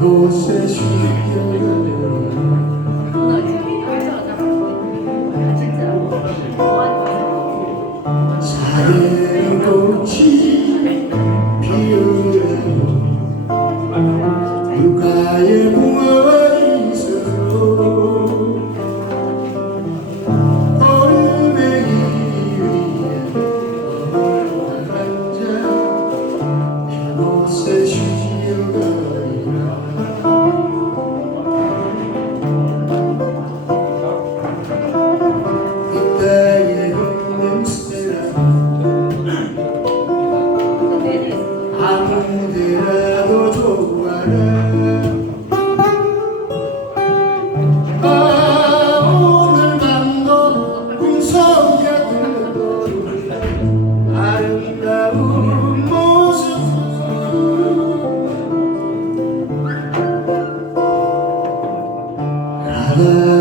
그곳에 쉬려면 사는 아무데라도 좋아라 아 오늘 밤도 꿈속 같은 아름다운 모습. 나가